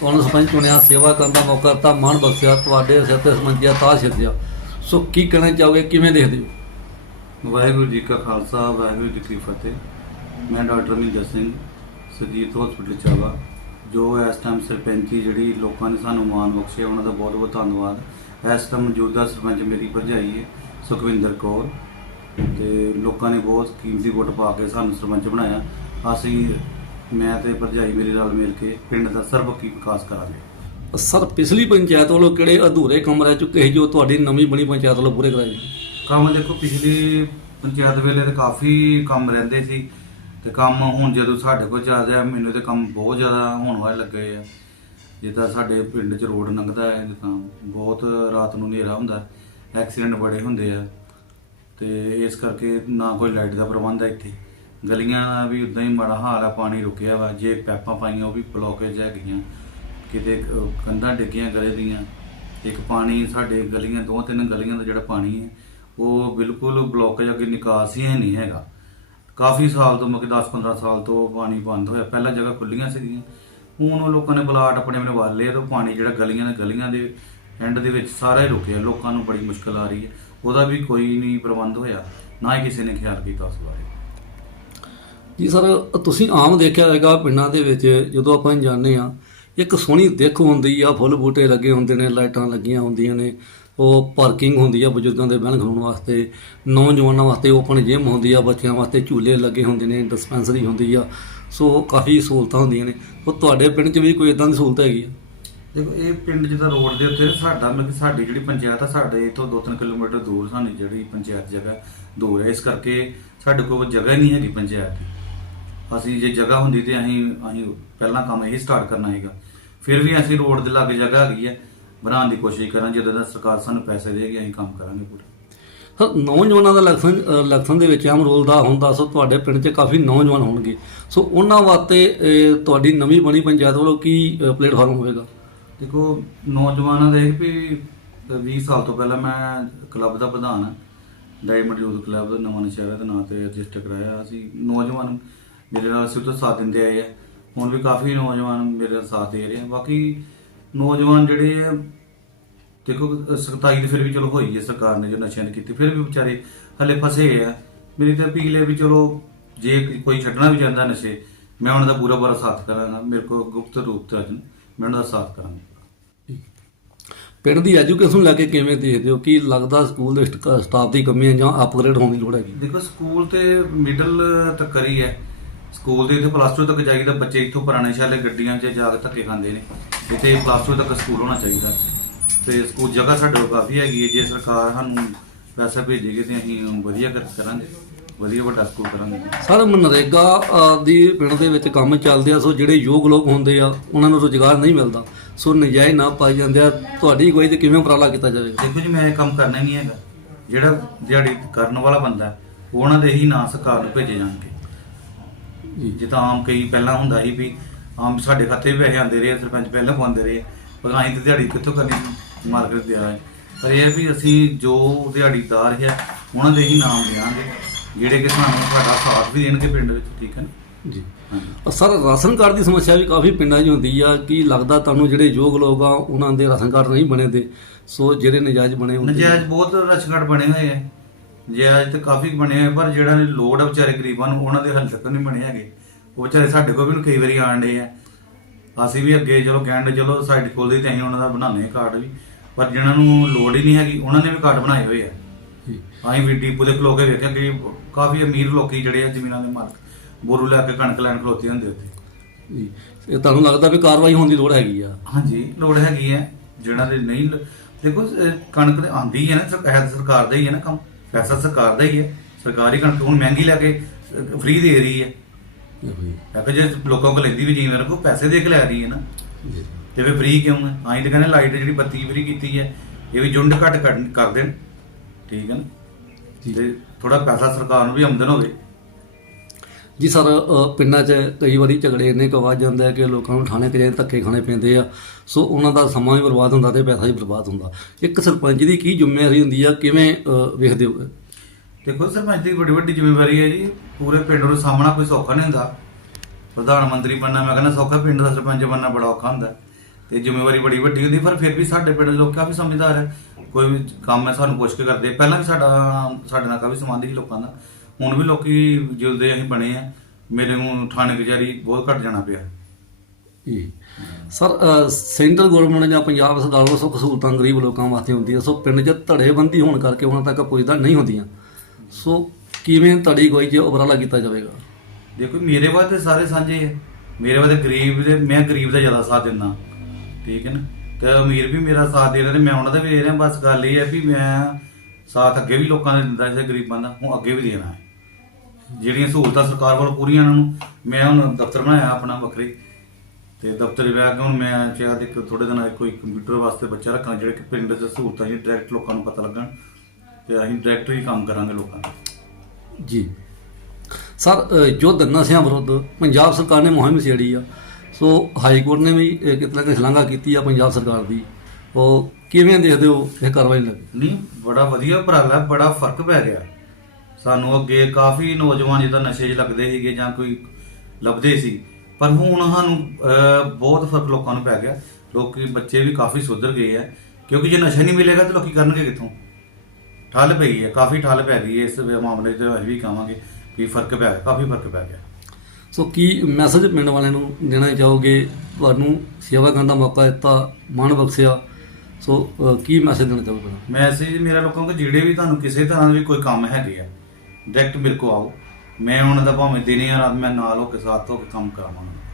ਤੁਹਾਨੂੰ ਸਰਪੰਚ ਚੁਣਿਆ, ਸੇਵਾ ਕਰਨ ਦਾ ਮੌਕਾ ਦਿੱਤਾ, ਮਾਣ ਬਖਸ਼ਿਆ, ਤੁਹਾਡੇ ਸਿਰ ਤੇ ਸਮੰਜਿਆ ਤਾਜ ਛੱਡਿਆ ਸੋ ਕੀ ਕਹਿਣਾ ਚਾਹੋਗੇ, ਕਿਵੇਂ ਦੇਖਦੇ ਹੋ? ਵਾਹਿਗੁਰੂ ਜੀ ਕਾ ਖਾਲਸਾ, ਵਾਹਿਗੁਰੂ ਜੀ ਕੀ ਫਤਿਹ। ਮੈਂ ਡਾਕਟਰ ਮਹਿੰਦਰ ਸਿੰਘ, ਸੁਰਜੀਤ ਹਸਪੀਟਲ ਚਾਵਾ, ਜੋ ਇਸ ਟਾਈਮ ਸਰਪੰਚੀ ਜਿਹੜੀ ਲੋਕਾਂ ਨੇ ਸਾਨੂੰ ਮਾਣ ਬਖਸ਼ਿਆ, ਉਹਨਾਂ ਦਾ ਬਹੁਤ ਬਹੁਤ ਧੰਨਵਾਦ। ਇਸ ਟਾਈਮ ਮੌਜੂਦਾ ਸਰਪੰਚ ਮੇਰੀ ਭਰਜਾਈ ਹੈ, ਸੁਖਵਿੰਦਰ ਕੌਰ। ਤੇ ਲੋਕਾਂ ਨੇ ਬਹੁਤ ਕੀਮਤੀ ਵੋਟ ਪਾ ਕੇ ਸਾਨੂੰ ਸਰਪੰਚ ਬਣਾਇਆ। ਅਸੀਂ ਮੈਂ ਤੇ ਭਰਜਾਈ ਮੇਰੀ ਨਾਲ ਮਿਲ ਕੇ ਪਿੰਡ ਦਾ ਸਰਬਪੱਖੀ ਵਿਕਾਸ ਕਰਾਂਗੇ। ਸਰ ਪਿਛਲੀ ਪੰਚਾਇਤ ਵੱਲੋਂ ਕਿਹੜੇ ਅਧੂਰੇ ਕੰਮ ਰਹਿ ਚੁੱਕੇ ਸੀ ਜੋ ਤੁਹਾਡੀ ਨਵੀਂ ਬਣੀ ਪੰਚਾਇਤ ਵੱਲੋਂ ਪੂਰੇ ਕਰਾਏ ਗਏ? ਕੰਮ ਦੇਖੋ ਪਿਛਲੀ ਪੰਚਾਇਤ ਵੇਲੇ ਤੇ ਕਾਫੀ ਕੰਮ ਰਹਿੰਦੇ ਸੀ ਤੇ ਕੰਮ ਹੁਣ ਜਦੋਂ ਸਾਡੇ ਕੋਲ ਚੱਲ ਰਿਹਾ ਮੈਨੂੰ ਤੇ ਕੰਮ ਬਹੁਤ ਜ਼ਿਆਦਾ ਹੋਣ ਵਾਲੇ ਲੱਗੇ ਆ। ਜਿੱਦਾਂ ਸਾਡੇ ਪਿੰਡ 'ਚ ਰੋਡ ਲੰਘਦਾ ਹੈ ਜਿੱਦਾਂ ਬਹੁਤ ਰਾਤ ਨੂੰ ਹਨੇਰਾ ਹੁੰਦਾ ਐਕਸੀਡੈਂਟ ਬੜੇ ਹੁੰਦੇ ਆ। ਤੇ ਇਸ ਕਰਕੇ ਨਾ ਕੋਈ ਲਾਈਟ ਦਾ ਪ੍ਰਬੰਧ ਹੈ ਇੱਥੇ। ਗਲੀਆਂ ਦਾ ਵੀ ਉਦਾਂ ਹੀ ਮਾੜਾ ਹਾਲ ਆ, ਪਾਣੀ ਰੁਕਿਆ ਵਾ, ਜੇ ਪੈਪਾਂ ਪਾਈਆਂ, ਉਹ ਵੀ ਬਲੋਕੇਜ ਹੈਗੀਆਂ ਕਿਤੇ ਕੰਧਾਂ ਡਿੱਗੀਆਂ ਗਲੇ ਦੀਆਂ, ਇੱਕ ਪਾਣੀ ਸਾਡੇ ਗਲੀਆਂ, ਦੋ ਤਿੰਨ ਗਲੀਆਂ ਦਾ ਜਿਹੜਾ ਪਾਣੀ ਹੈ, ਉਹ ਬਿਲਕੁਲ ਬਲੋਕੇਜ ਅੱਗੇ ਨਿਕਾਸ ਹੀ ਨਹੀਂ ਹੈਗਾ। ਕਾਫੀ ਸਾਲ ਤੋਂ, ਮਤਲਬ 10-15 ਸਾਲ ਤੋਂ ਪਾਣੀ ਬੰਦ ਹੋਇਆ, ਪਹਿਲਾਂ ਜਗ੍ਹਾ ਖੁੱਲੀਆਂ ਸੀਗੀਆਂ। ਹੁਣ ਉਹ ਲੋਕਾਂ ਨੇ ਬਲਾਟ ਆਪਣੇ ਆਪਣੇ ਵੱਲ ਲਏ, ਤੇ ਉਹ ਪਾਣੀ ਜਿਹੜਾ ਗਲੀਆਂ ਦੇ ਗਲੀਆਂ ਦੇ ਐਂਡ ਦੇ ਵਿੱਚ ਸਾਰਾ ਹੀ ਰੁਕਿਆ। ਲੋਕਾਂ ਨੂੰ ਬੜੀ ਮੁਸ਼ਕਲ ਆ ਰਹੀ ਹੈ। ਉਹਦਾ ਵੀ ਕੋਈ ਨਹੀਂ ਪ੍ਰਬੰਧ ਹੋਇਆ, ਨਾ ਹੀ ਕਿਸੇ ਨੇ ਖਿਆਲ ਕੀਤਾ ਉਸ ਬਾਰੇ। ਜੀ ਸਰ, ਤੁਸੀਂ ਆਮ ਦੇਖਿਆ ਹੋਵੇਗਾ ਪਿੰਡਾਂ ਦੇ ਵਿੱਚ, ਜਦੋਂ ਆਪਾਂ ਜਾਂਦੇ ਆ ਇੱਕ ਸੋਹਣੀ ਦਿੱਖ ਹੁੰਦੀ ਆ, ਫੁੱਲ ਬੂਟੇ ਲੱਗੇ ਹੁੰਦੇ ਨੇ, ਲਾਈਟਾਂ ਲੱਗੀਆਂ ਹੁੰਦੀਆਂ ਨੇ, ਉਹ ਪਾਰਕਿੰਗ ਹੁੰਦੀ ਆ ਬਜ਼ੁਰਗਾਂ ਦੇ ਬਹਿਣ ਖਲੋਣ ਵਾਸਤੇ, ਨੌਜਵਾਨਾਂ ਵਾਸਤੇ ਓਪਨ ਜਿਮ ਹੁੰਦੀ ਆ, ਬੱਚਿਆਂ ਵਾਸਤੇ ਝੂਲੇ ਲੱਗੇ ਹੁੰਦੇ ਨੇ ਡਿਸਪੈਂਸਰੀ ਹੁੰਦੀ ਆ, ਸੋ ਕਾਫੀ ਸਹੂਲਤਾਂ ਹੁੰਦੀਆਂ ਨੇ। ਉਹ ਤੁਹਾਡੇ ਪਿੰਡ 'ਚ ਵੀ ਕੋਈ ਇਦਾਂ ਦੀ ਸਹੂਲਤ ਹੈਗੀ ਆ? ਦੇਖੋ, ਇਹ ਪਿੰਡ ਜਿੱਦਾਂ ਰੋਡ ਦੇ ਉੱਤੇ, ਸਾਡਾ ਮਤਲਬ ਕਿ ਸਾਡੀ ਜਿਹੜੀ ਪੰਚਾਇਤ ਆ, ਸਾਡੇ ਇੱਥੋਂ 2-3 ਕਿਲੋਮੀਟਰ ਦੂਰ ਸਾਡੀ ਜਿਹੜੀ ਪੰਚਾਇਤ ਜਗ੍ਹਾ, ਦੂਰ ਹੈ ਇਸ ਕਰਕੇ ਸਾਡੇ ਕੋਲ ਜਗ੍ਹਾ ਹੀ ਨਹੀਂ ਹੈਗੀ ਪੰਚਾਇਤ ਦੀ। ਅਸੀਂ ਜੇ ਜਗ੍ਹਾ ਹੁੰਦੀ ਤੇ ਅਸੀਂ ਅਸੀਂ ਪਹਿਲਾਂ ਕੰਮ ਇਹ ਸਟਾਰਟ ਕਰਨਾ ਹੈਗਾ ਫਿਰ ਵੀ ਅਸੀਂ ਰੋਡ ਦੇ ਲਾਗੇ ਜਗ੍ਹਾ ਹੈਗੀ ਹੈ ਬਣਾਉਣ ਦੀ ਕੋਸ਼ਿਸ਼ ਕਰਾਂ ਜਦੋਂ ਦਾ ਸਰਕਾਰ ਸਾਨੂੰ ਪੈਸੇ ਦੇਗੀ ਅਸੀਂ ਕੰਮ ਕਰਾਂਗੇ ਪੂਰਾ। ਨੌਜਵਾਨਾਂ ਦਾ ਅ, ਇਲੈਕਸ਼ਨ ਦੇ ਵਿੱਚ ਅਹਿਮ ਰੋਲ ਦਾ ਹੁੰਦਾ ਸੋ ਤੁਹਾਡੇ ਪਿੰਡ 'ਚ ਕਾਫੀ ਨੌਜਵਾਨ ਹੋਣਗੇ। ਸੋ ਉਹਨਾਂ ਵਾਸਤੇ ਤੁਹਾਡੀ ਨਵੀਂ ਬਣੀ ਪੰਚਾਇਤ ਵੱਲੋਂ ਕੀ ਪਲੇਟਫਾਰਮ ਹੋਵੇਗਾ? ਦੇਖੋ ਨੌਜਵਾਨਾਂ ਦੇ ਵੀ 20 ਸਾਲ ਤੋਂ ਪਹਿਲਾਂ ਮੈਂ ਕਲੱਬ ਦਾ ਪ੍ਰਧਾਨ ਹਾਂ ਡਾਇਮੰਡ ਯੂਥ ਕਲੱਬ ਦਾ ਨਵਾਂ ਨਸ਼ਹਿਰਾ ਦੇ ਨਾਂ ਤੇ ਰਜਿਸਟਰ ਕਰਾਇਆ ਅਸੀਂ ਨੌਜਵਾਨ ਮੇਰੇ ਨਾਲ ਸਿਰ ਤੋਂ ਸਾਥ ਦਿੰਦੇ ਆਏ ਆ। ਹੁਣ ਵੀ ਕਾਫੀ ਨੌਜਵਾਨ ਮੇਰੇ ਨਾਲ ਸਾਥ ਦੇ ਰਹੇ ਆ। ਬਾਕੀ ਨੌਜਵਾਨ ਜਿਹੜੇ ਆ ਦੇਖੋ ਸਖਤਾਈ ਤੇ ਫਿਰ ਵੀ ਚਲੋ ਹੋਈ ਹੈ ਸਰਕਾਰ ਨੇ ਜੋ ਨਸ਼ਿਆਂ ਦੀ ਕੀਤੀ ਫਿਰ ਵੀ ਵਿਚਾਰੇ ਹਲੇ ਫਸੇ ਆ। ਮੇਰੀ ਤਾਂ ਅਪੀਲ ਹੈ ਵੀ ਚਲੋ ਜੇ ਕੋਈ ਛੱਡਣਾ ਵੀ ਚਾਹੁੰਦਾ ਨਸ਼ੇ ਮੈਂ ਉਹਨਾਂ ਦਾ ਪੂਰਾ ਪੂਰਾ ਸਾਥ ਕਰਾਂਗਾ। ਮੇਰੇ ਕੋਲ ਗੁਪਤ ਰੂਪ ਤੇ ਮੈਂ ਉਹਨਾਂ ਦਾ ਸਾਥ ਕਰਾਂਗਾ। ਪਿੰਡ ਦੀ ਐਜੂਕੇਸ਼ਨ ਲੈ ਕੇ ਕਿਵੇਂ ਦੇਖਦੇ ਹੋ? ਕੀ ਲੱਗਦਾ ਸਕੂਲ ਦੇ ਸਟ- ਸਟਾਫ ਦੀ ਕਮੀ ਹੈ ਜਾਂ ਅਪਗ੍ਰੇਡ ਹੋਣ ਦੀ ਲੋੜ ਹੈਗੀ? ਦੇਖੋ ਸਕੂਲ ਤੇ ਮਿਡਲ ਤੱਕ ਹੀ ਹੈ। ਸਕੂਲ ਦੇ ਇੱਥੇ ਪਲੱਸ 2 ਤੱਕ ਜਾਈਦਾ ਬੱਚੇ ਇੱਥੋਂ ਪੁਰਾਣੇ ਸ਼ਾਲੇ ਗੱਡੀਆਂ 'ਚ ਜਾ ਕੇ ਧੱਕੇ ਖਾਂਦੇ ਨੇ। ਇੱਥੇ ਪਲੱਸ 2 ਤੱਕ ਸਕੂਲ ਹੋਣਾ ਚਾਹੀਦਾ। ਤੇ ਸਕੂਲ ਜਗ੍ਹਾ ਸਾਡੇ ਕੋਲ ਕਾਫੀ ਹੈਗੀ ਹੈ ਜੇ ਸਰਕਾਰ ਸਾਨੂੰ ਪੈਸਾ ਭੇਜੇਗੀ ਤੇ ਅਸੀਂ ਵਧੀਆ ਕਰ ਕਰਾਂਗੇ ਵਧੀਆ ਵੱਡਾ ਸਕੂਲ ਕਰਾਂਗੇ। ਸਰ ਮਨਰੇਗਾ ਦੀ ਪਿੰਡ ਦੇ ਵਿੱਚ ਕੰਮ ਚੱਲਦੇ ਆ ਸੋ ਜਿਹੜੇ ਯੋਗ ਲੋਕ ਹੁੰਦੇ ਆ ਉਹਨਾਂ ਨੂੰ ਰੁਜ਼ਗਾਰ ਨਹੀਂ ਮਿਲਦਾ। ਸੋ ਨਜਾਇਜ਼ ਨਾ ਪਾਈ ਜਾਂਦੇ ਆ ਤੁਹਾਡੀ ਕੋਈ ਤੇ ਕਿਵੇਂ ਉਪਰਾਲਾ ਕੀਤਾ ਜਾਵੇਗਾ? ਦੇਖੋ ਜੀ ਮੈਂ ਇਹ ਕੰਮ ਕਰਨਾ ਨਹੀਂ ਹੈਗਾ। ਜਿਹੜਾ ਦਿਹਾੜੀ ਕਰਨ ਵਾਲਾ ਬੰਦਾ ਉਹਨਾਂ ਦੇ ਹੀ ਨਾਂ ਸਰਕਾਰ ਨੂੰ ਭੇਜੇ ਜਾਣਗੇ। ਜਿੱਦਾਂ ਆਮ ਕਈ ਪਹਿਲਾਂ ਹੁੰਦਾ ਸੀ ਵੀ ਆਮ ਸਾਡੇ ਖਾਤੇ ਵੀ ਪੈਸੇ ਆਉਂਦੇ ਰਹੇ ਸਰਪੰਚ ਪਹਿਲਾਂ ਪਾਉਂਦੇ ਰਹੇ ਪਰ ਅਸੀਂ ਤੇ ਦਿਹਾੜੀ ਕਿੱਥੋਂ ਕਰਨੀ ਮਾਰਕੀਟ ਦੇ ਆਏ ਪਰ ਇਹ ਵੀ ਅਸੀਂ ਜੋ ਦਿਹਾੜੀਦਾਰ ਹੈ ਉਹਨਾਂ ਦੇ ਹੀ ਨਾਮ ਲਿਆਂਗੇ ਜਿਹੜੇ ਕਿ ਸਾਨੂੰ ਸਾਡਾ ਸਾਥ ਵੀ ਦੇਣਗੇ ਪਿੰਡ ਵਿੱਚ ਠੀਕ ਹੈ ਜੀ। ਸਰ ਰਾਸ਼ਨ ਕਾਰਡ ਦੀ ਸਮੱਸਿਆ ਵੀ ਕਾਫੀ ਪਿੰਡਾਂ 'ਚ ਹੁੰਦੀ ਆ ਕੀ ਲੱਗਦਾ ਤੁਹਾਨੂੰ ਜਿਹੜੇ ਯੋਗ ਲੋਕ ਆ ਉਹਨਾਂ ਦੇ ਰਾਸ਼ਨ ਕਾਰਡ ਨਹੀਂ ਬਣੇ ਤੇ ਸੋ ਜਿਹੜੇ ਨਜਾਇਜ਼ ਬਣੇ ਹੁੰਦੇ ਨਜਾਇਜ਼ ਬਹੁਤ ਰਸ਼ਗੜ ਬਣੇ ਹੋਏ ਹੈ ਜਾਇਜ਼ ਤੇ ਕਾਫੀ ਬਣੇ ਹੋਏ ਪਰ ਜਿਹੜਾ ਲੋੜ ਆ ਵਿਚਾਰੇ ਗਰੀਬਾਂ ਨੂੰ ਉਹਨਾਂ ਦੇ ਹਾਲੇ ਤੱਕ ਨਹੀਂ ਬਣੇ ਹੈਗੇ। ਉਹ ਵਿਚਾਰੇ ਸਾਡੇ ਕੋਲ ਵੀ ਕਈ ਵਾਰੀ ਆਣ ਡੇ ਆ। ਅਸੀਂ ਵੀ ਅੱਗੇ ਚਲੋ ਕਹਿਣ ਦੇ ਚਲੋ ਸਾਈਡ ਖੋਲਦੇ ਤੇ ਅਸੀਂ ਉਹਨਾਂ ਦਾ ਬਣਾਉਂਦੇ ਕਾਰਡ ਵੀ ਪਰ ਜਿਨ੍ਹਾਂ ਨੂੰ ਲੋੜ ਹੀ ਨਹੀਂ ਹੈਗੀ ਉਹਨਾਂ ਨੇ ਵੀ ਕਾਰਡ ਬਣਾਏ ਹੋਏ ਆ। ਜੀ ਅਸੀਂ ਵੀ ਡੀਪੂ ਦੇ ਖਲੋ ਕੇ ਵੇਖਿਆ ਕਿ ਕਾਫੀ ਅਮੀਰ ਲੋਕੀ ਜਿਹੜੇ ਆ ਜ਼ਮੀਨਾਂ ਦੇ ਮਾਲਕ ਬੋਰੂ ਲੈ ਕੇ ਕਣਕ ਲੈਣ ਖਲੋਤੇ ਹੁੰਦੇ ਉੱਥੇ। ਜੀ। ਇਹ ਤੁਹਾਨੂੰ ਲੱਗਦਾ ਵੀ ਕਾਰਵਾਈ ਹੋਣ ਦੀ ਲੋੜ ਹੈਗੀ ਆ? ਹਾਂਜੀ ਲੋੜ ਹੈਗੀ ਹੈ ਜਿਹਨਾਂ ਦੇ ਨਹੀਂ ਦੇਖੋ ਕਣਕ ਤੇ ਆਂਦੀ ਹੈ ਨਾ ਸਰਕਾਰ ਦਾ ਹੀ ਹੈ ਨਾ ਕੰਮ। ਪੈਸਾ ਸਰਕਾਰ ਦਾ ਹੀ ਹੈ। ਸਰਕਾਰੀ ਕਣਕ ਹੁਣ ਮਹਿੰਗੀ ਲੈ ਕੇ ਫ੍ਰੀ ਦੇ ਰਹੀ ਹੈ। ਮੈਂ ਕਿਹਾ ਜੇ ਲੋਕਾਂ ਕੋਲ ਲੈਂਦੀ ਵੀ ਜੀਵਨ ਕੋ ਪੈਸੇ ਦੇ ਕੇ ਲੈ ਰਹੀ ਹੈ ਨਾ। ਜੀ। ਤੇ ਫਿਰ ਫ੍ਰੀ ਕਿਉਂ ਹੈ? ਆਈ ਤਾਂ ਕਹਿੰਦੇ ਲਾਈਟ ਜਿਹੜੀ ਬੱਤੀ ਫ੍ਰੀ ਕੀਤੀ ਹੈ ਇਹ ਵੀ ਜੁੰਡ ਘੱਟ ਕਰ ਦੇਣ। ਠੀਕ ਹੈ ਨਾ। ਤੇ ਥੋੜਾ ਪੈਸਾ ਸਰਕਾਰ ਨੂੰ ਵੀ ਆਮਦਨ ਹੋਵੇ। ਜੀ ਸਰ ਪਿੰਡਾਂ 'ਚ ਕਈ ਵਾਰੀ ਝਗੜੇ ਇੰਨੇ ਕੁ ਵੱਧ ਜਾਂਦੇ ਕਿ ਲੋਕਾਂ ਨੂੰ ਥਾਣੇ ਕਜੇ ਧੱਕੇ ਖਾਣੇ ਪੈਂਦੇ ਆ। ਸੋ ਉਹਨਾਂ ਦਾ ਸਮਾਂ ਵੀ ਬਰਬਾਦ ਹੁੰਦਾ ਤੇ ਪੈਸਾ ਵੀ ਬਰਬਾਦ ਹੁੰਦਾ। ਇੱਕ ਸਰਪੰਚ ਦੀ ਕੀ ਜ਼ਿੰਮੇਵਾਰੀ ਹੁੰਦੀ ਆ? ਕਿਵੇਂ ਵੇਖਦੇ ਹੋ? ਦੇਖੋ ਸਰਪੰਚ ਦੀ ਬੜੀ ਵੱਡੀ ਜ਼ਿੰਮੇਵਾਰੀ ਹੈ ਜੀ। ਪੂਰੇ ਪਿੰਡ ਨੂੰ ਸਾਹਮਣਾ ਕੋਈ ਸੌਖਾ ਨਹੀਂ ਹੁੰਦਾ। ਪ੍ਰਧਾਨ ਮੰਤਰੀ ਬਣਨਾ, ਮੈਂ ਕਹਿੰਦਾ ਸੌਖਾ, ਪਿੰਡ ਦਾ ਸਰਪੰਚ ਬਣਨਾ ਬੜਾ ਔਖਾ ਹੁੰਦਾ। ਤੇ ਜ਼ਿੰਮੇਵਾਰੀ ਬੜੀ ਵੱਡੀ ਹੁੰਦੀ, ਪਰ ਫਿਰ ਵੀ ਸਾਡੇ ਪਿੰਡ ਦੇ ਲੋਕ ਕਾਫੀ ਸਮਝਦਾਰ ਹੈ। ਕੋਈ ਵੀ ਕੰਮ ਹੈ, ਸਾਨੂੰ ਪੁੱਛ ਕੇ ਕਰਦੇ। ਪਹਿਲਾਂ ਵੀ ਸਾਡਾ, ਸਾਡੇ ਨਾਲ ਕਾਫੀ ਸੰਬੰਧ ਸੀ ਲੋਕਾਂ ਦਾ। ਹੁਣ ਵੀ ਲੋਕੀ ਜਦੋਂ ਦੇ ਅਸੀਂ ਬਣੇ ਆ ਮੇਰੇ ਨੂੰ ਥਾਣੇ ਕਚਹਿਰੀ ਬਹੁਤ ਘੱਟ ਜਾਣਾ ਪਿਆ। ਜੀ। ਸਰ ਸੈਂਟਰ ਗਵਰਨਮੈਂਟ ਜਾਂ ਪੰਜਾਬ ਸਰਕਾਰ ਵੱਲੋਂ ਸਹੂਲਤਾਂ ਗਰੀਬ ਲੋਕਾਂ ਵਾਸਤੇ ਹੁੰਦੀਆਂ ਸੋ ਪਿੰਡ 'ਚ ਧੜੇਬੰਦੀ ਹੋਣ ਕਰਕੇ ਉਹਨਾਂ ਤੱਕ ਪੁੱਜਦਾ ਨਹੀਂ ਹੁੰਦੀਆਂ। ਸੋ ਕਿਵੇਂ ਤੁਹਾਡੀ ਕੋਈ ਜੇ ਉਪਰਾਲਾ ਕੀਤਾ ਜਾਵੇਗਾ? ਦੇਖੋ ਮੇਰੇ ਵਾਸਤੇ ਸਾਰੇ ਸਾਂਝੇ ਹੈ ਮੇਰੇ ਵਾਸਤੇ ਗਰੀਬ ਦੇ ਮੈਂ ਗਰੀਬ ਦਾ ਜ਼ਿਆਦਾ ਸਾਥ ਦਿੰਦਾ। ਠੀਕ ਹੈ ਨਾ? ਤੇ ਅਮੀਰ ਵੀ ਮੇਰਾ ਸਾਥ ਦੇ ਰਹੇ ਨੇ ਮੈਂ ਉਹਨਾਂ ਦਾ ਵੀ ਦੇ ਰਿਹਾ ਬਸ ਗੱਲ ਇਹ ਹੈ ਵੀ ਮੈਂ ਸਾਥ ਅੱਗੇ ਵੀ ਲੋਕਾਂ ਦਾ ਦਿੰਦਾ ਸੀ ਗਰੀਬਾਂ ਦਾ ਹੁਣ ਅੱਗੇ ਵੀ ਦੇਣਾ ਹੈ। ਜਿਹੜੀਆਂ ਸਹੂਲਤਾਂ ਸਰਕਾਰ ਵੱਲੋਂ ਪੂਰੀਆਂ ਇਹਨਾਂ ਨੂੰ ਮੈਂ ਹੁਣ ਦਫ਼ਤਰ ਬਣਾਇਆ ਆਪਣਾ ਵੱਖਰੇ। ਤੇ ਦਫ਼ਤਰ ਵਿਆਹ ਕੇ ਹੁਣ ਮੈਂ ਚਾਹਤ ਇੱਕ ਥੋੜੇ ਦਿਨਾਂ ਕੋਈ ਕੰਪਿਊਟਰ ਵਾਸਤੇ ਬੱਚਾ ਰੱਖਾਂ ਜਿਹੜੇ ਕਿ ਪਿੰਡ 'ਚ ਸਹੂਲਤਾਂ ਜੀ ਡਾਇਰੈਕਟ ਲੋਕਾਂ ਨੂੰ ਪਤਾ ਲੱਗਣ ਤੇ ਅਸੀਂ ਡਾਇਰੈਕਟ ਹੀ ਕੰਮ ਕਰਾਂਗੇ ਲੋਕਾਂ ਦਾ। ਜੀ। ਸਰ ਅ, ਯੁੱਧ ਨਸ਼ਿਆਂ ਵਿਰੁੱਧ ਪੰਜਾਬ ਸਰਕਾਰ ਨੇ ਮੁਹਿੰਮ ਛੇੜੀ ਆ ਸੋ ਹਾਈ ਕੋਰਟ ਨੇ ਵੀ ਕਿਤਨਾ ਕਿ ਸ਼ਲਾਘਾ ਕੀਤੀ ਆ ਪੰਜਾਬ ਸਰਕਾਰ ਦੀ? ਉਹ ਕਿਵੇਂ ਦੇਖਦੇ ਹੋ ਇਹ ਕਾਰਵਾਈ? ਨਹੀਂ ਬੜਾ ਵਧੀਆ ਉਪਰਾਲਾ ਬੜਾ ਫ਼ਰਕ ਪੈ ਗਿਆ। ਸਾਨੂੰ ਅੱਗੇ ਕਾਫੀ ਨੌਜਵਾਨ ਜਿੱਦਾਂ ਨਸ਼ੇ 'ਚ ਲੱਗਦੇ ਸੀਗੇ ਜਾਂ ਕੋਈ ਲੱਭਦੇ ਸੀ ਪਰ ਹੁਣ ਸਾਨੂੰ ਅਹ, ਬਹੁਤ ਫ਼ਰਕ ਲੋਕਾਂ ਨੂੰ ਪੈ ਗਿਆ। ਲੋਕੀ ਬੱਚੇ ਵੀ ਕਾਫੀ ਸੁਧਰ ਗਏ ਆ। ਕਿਉਂਕਿ ਜੇ ਨਸ਼ਾ ਨਹੀਂ ਮਿਲੇਗਾ ਤਾਂ ਲੋਕੀ ਕਰਨਗੇ ਕਿੱਥੋਂ? ਠੱਲ ਪਈ ਹੈ ਕਾਫੀ ਠੱਲ ਪੈ ਗਈ ਹੈ ਇਸ ਮਾਮਲੇ 'ਚ ਅਸੀਂ ਵੀ ਕਹਾਂਗੇ ਵੀ ਫ਼ਰਕ ਪੈ ਗਿਆ ਕਾਫੀ ਫ਼ਰਕ ਪੈ ਗਿਆ। ਸੋ ਕੀ ਮੈਸੇਜ ਪਿੰਡ ਵਾਲਿਆਂ ਨੂੰ ਦੇਣਾ ਚਾਹੋਗੇ? ਤੁਹਾਨੂੰ ਸੇਵਾ ਕਰਨ ਦਾ ਮੌਕਾ ਦਿੱਤਾ ਮਾਣ ਬਖਸ਼ਿਆ। ਸੋ ਕੀ ਮੈਸੇਜ ਦੇਣਾ ਚਾਹੋਗੇ? ਮੈਸੇਜ ਮੇਰਾ ਲੋਕਾਂ ਨੂੰ ਕਿ ਜਿਹੜੇ ਵੀ ਤੁਹਾਨੂੰ ਕਿਸੇ ਤਰ੍ਹਾਂ ਦੇ ਵੀ ਕੋਈ ਕੰਮ ਹੈਗੇ ਆ ਡਾਇਰੈਕਟ ਮੇਰੇ ਕੋ ਆਓ। ਮੈਂ ਉਹਨਾਂ ਦਾ ਭਾਵੇਂ ਦਿਨੇ ਜਾਂ ਰਾਤ ਮੈਂ ਨਾਲ ਹੋ ਕੇ ਸਾਥ ਹੋ ਕੇ ਕੰਮ ਕਰਾਵਾਂਗਾ।